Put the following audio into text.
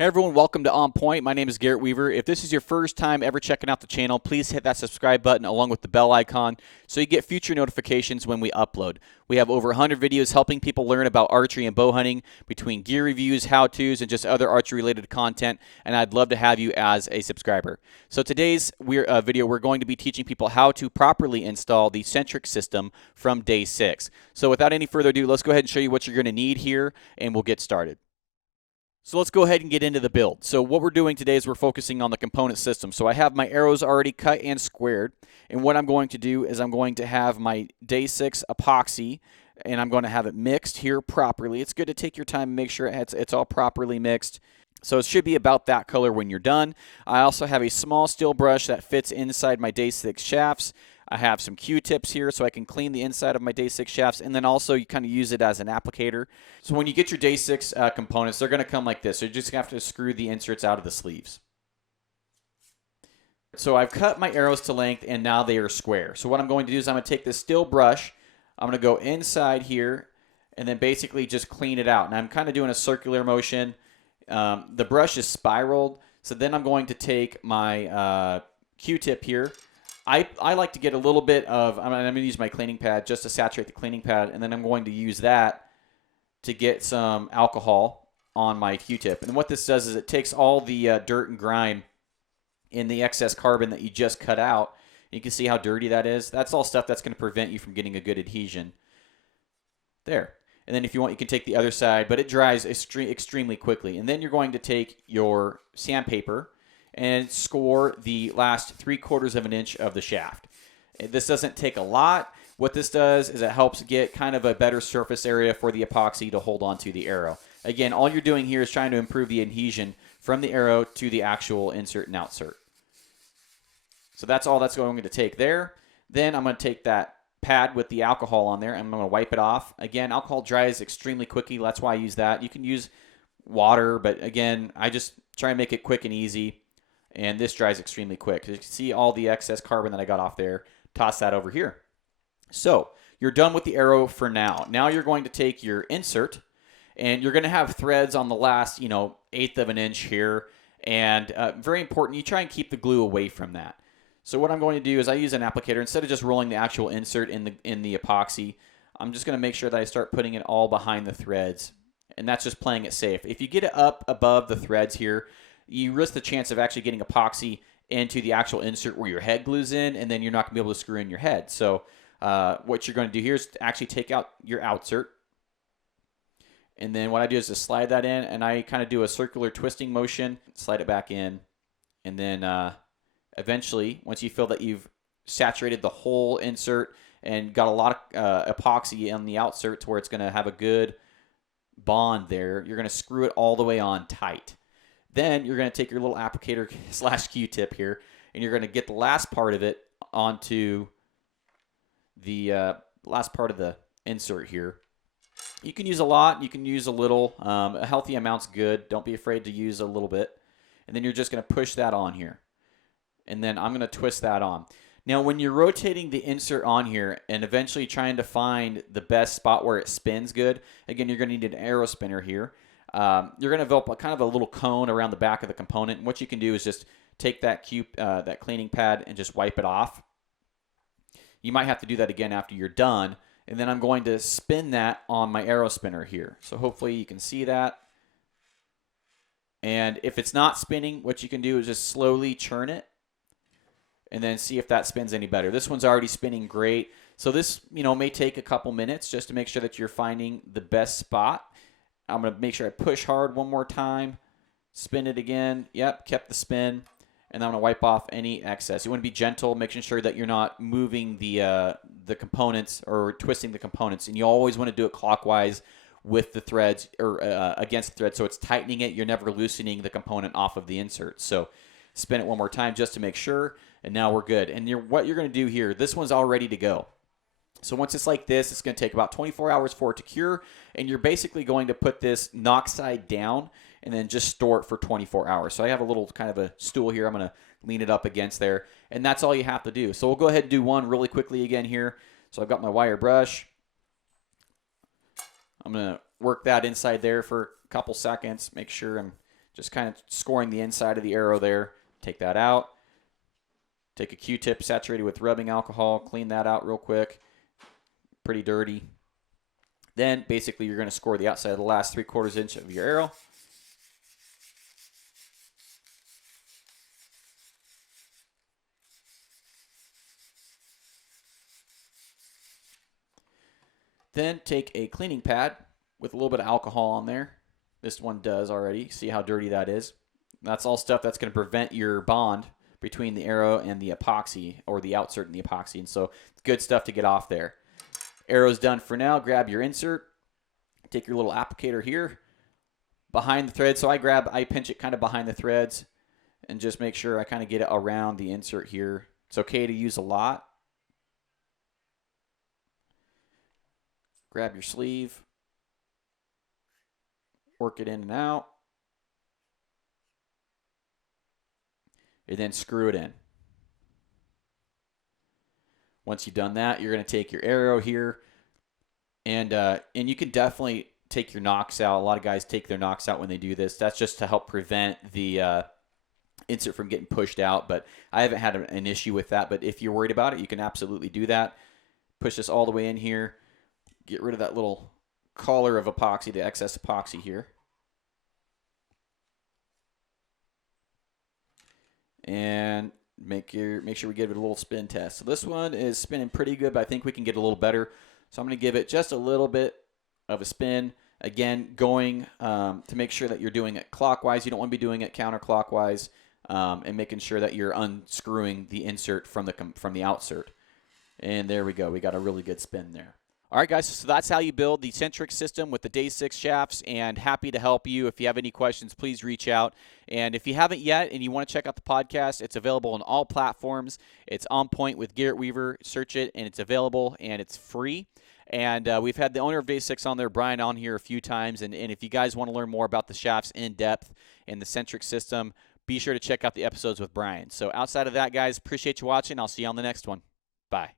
Hey everyone, welcome to On Point. My name is Garrett Weaver. If this is your first time ever checking out the channel, please hit that subscribe button along with the bell icon so you get future notifications when we upload. We have over 100 videos helping people learn about archery and bow hunting, between gear reviews, how-tos, and just other archery-related content, and I'd love to have you as a subscriber. So today's video, we're going to be teaching people how to properly install the Centric System from day 6. So without any further ado, let's go ahead and show you what you're going to need here, and we'll get started. So let's go ahead and get into the build. So what we're doing today is we're focusing on the component system. So I have my arrows already cut and squared. And what I'm going to do is I'm going to have my day 6 epoxy, and I'm going to have it mixed here properly. It's good to take your time and make sure it's all properly mixed. So it should be about that color when you're done. I also have a small steel brush that fits inside my day 6 shafts. I have some Q-tips here so I can clean the inside of my day 6 shafts, and then also you kind of use it as an applicator. So when you get your day 6 components, they're going to come like this. So you just have to screw the inserts out of the sleeves. So I've cut my arrows to length, and now they are square. So what I'm going to do is I'm going to take this steel brush, I'm going to go inside here, and then basically just clean it out. And I'm kind of doing a circular motion. The brush is spiraled, so then I'm going to take my Q-tip here. I like to get a little bit of, I'm going to use my cleaning pad just to saturate the cleaning pad, and then I'm going to use that to get some alcohol on my Q-tip. And what this does is it takes all the dirt and grime in the excess carbon that you just cut out. You can see how dirty that is. That's all stuff that's going to prevent you from getting a good adhesion. There. And then if you want, you can take the other side, but it dries extremely quickly. And then you're going to take your sandpaper and score the last 3/4 of an inch of the shaft. This doesn't take a lot. What this does is it helps get kind of a better surface area for the epoxy to hold onto the arrow. Again, all you're doing here is trying to improve the adhesion from the arrow to the actual insert and outsert. So that's all that's going to take there. Then I'm going to take that pad with the alcohol on there, and I'm going to wipe it off. Again, alcohol dries extremely quickly. That's why I use that. You can use water, but again, I just try and make it quick and easy. And this dries extremely quick. You can see all the excess carbon that I got off there. Toss that over here. So you're done with the arrow for now. Now you're going to take your insert, and you're going to have threads on the last, 1/8 of an inch here. And very important, you try and keep the glue away from that. So what I'm going to do is I use an applicator. Instead of just rolling the actual insert in the epoxy, I'm just going to make sure that I start putting it all behind the threads. And that's just playing it safe. If you get it up above the threads here, you risk the chance of actually getting epoxy into the actual insert where your head glues in, and then you're not going to be able to screw in your head. So what you're going to do here is to actually take out your outsert. And then what I do is just slide that in, and I kind of do a circular twisting motion, slide it back in. And then eventually, once you feel that you've saturated the whole insert and got a lot of epoxy on the outsert to where it's going to have a good bond there, you're going to screw it all the way on tight. Then you're going to take your little applicator / Q-tip here, and you're going to get the last part of it onto the last part of the insert here. You can use a lot. You can use a little. A healthy amount's good. Don't be afraid to use a little bit. And then you're just going to push that on here. And then I'm going to twist that on. Now, when you're rotating the insert on here and eventually trying to find the best spot where it spins good, again, you're going to need an arrow spinner here. You're going to develop kind of a little cone around the back of the component. And what you can do is just take that that cleaning pad and just wipe it off. You might have to do that again after you're done. And then I'm going to spin that on my arrow spinner here. So hopefully you can see that. And if it's not spinning, what you can do is just slowly churn it and then see if that spins any better. This one's already spinning great. So this, may take a couple minutes just to make sure that you're finding the best spot. I'm going to make sure I push hard one more time, spin it again. Yep, kept the spin. And I'm going to wipe off any excess. You want to be gentle, making sure that you're not moving the components or twisting the components. And you always want to do it clockwise with the threads or against the thread. So it's tightening it. You're never loosening the component off of the insert. So spin it one more time just to make sure. And now we're good. And what you're going to do here, this one's all ready to go. So once it's like this, it's going to take about 24 hours for it to cure, and you're basically going to put this knock side down and then just store it for 24 hours. So I have a little kind of a stool here. I'm going to lean it up against there, and that's all you have to do. So we'll go ahead and do one really quickly again here. So I've got my wire brush. I'm going to work that inside there for a couple seconds, make sure I'm just kind of scoring the inside of the arrow there. Take that out. Take a Q-tip saturated with rubbing alcohol, clean that out real quick. Pretty dirty. Then basically you're going to score the outside of the last 3/4 inch of your arrow. Then take a cleaning pad with a little bit of alcohol on there. This one does already. See how dirty that is? That's all stuff that's going to prevent your bond between the arrow and the epoxy, or the outsert and the epoxy. And so it's good stuff to get off there. Arrow's done for now. Grab your insert. Take your little applicator here behind the thread. So I pinch it kind of behind the threads and just make sure I kind of get it around the insert here. It's okay to use a lot. Grab your sleeve. Work it in and out. And then screw it in. Once you've done that, you're going to take your arrow here, and you can definitely take your nocks out. A lot of guys take their nocks out when they do this. That's just to help prevent the insert from getting pushed out, but I haven't had an issue with that. But if you're worried about it, you can absolutely do that. Push this all the way in here. Get rid of that little collar of epoxy, the excess epoxy here. And make sure we give it a little spin test. So this one is spinning pretty good, but I think we can get a little better. So I'm going to give it just a little bit of a spin. Again, going to make sure that you're doing it clockwise. You don't want to be doing it counterclockwise, and making sure that you're unscrewing the insert from the outsert. And there we go. We got a really good spin there. All right, guys, so that's how you build the Centric system with the Day 6 shafts, and happy to help you. If you have any questions, please reach out. And if you haven't yet and you want to check out the podcast, it's available on all platforms. It's On Point with Garrett Weaver. Search it, and it's available, and it's free. And we've had the owner of Day 6 on there, Brian, on here a few times. And if you guys want to learn more about the shafts in depth and the Centric system, be sure to check out the episodes with Brian. So outside of that, guys, appreciate you watching. I'll see you on the next one. Bye.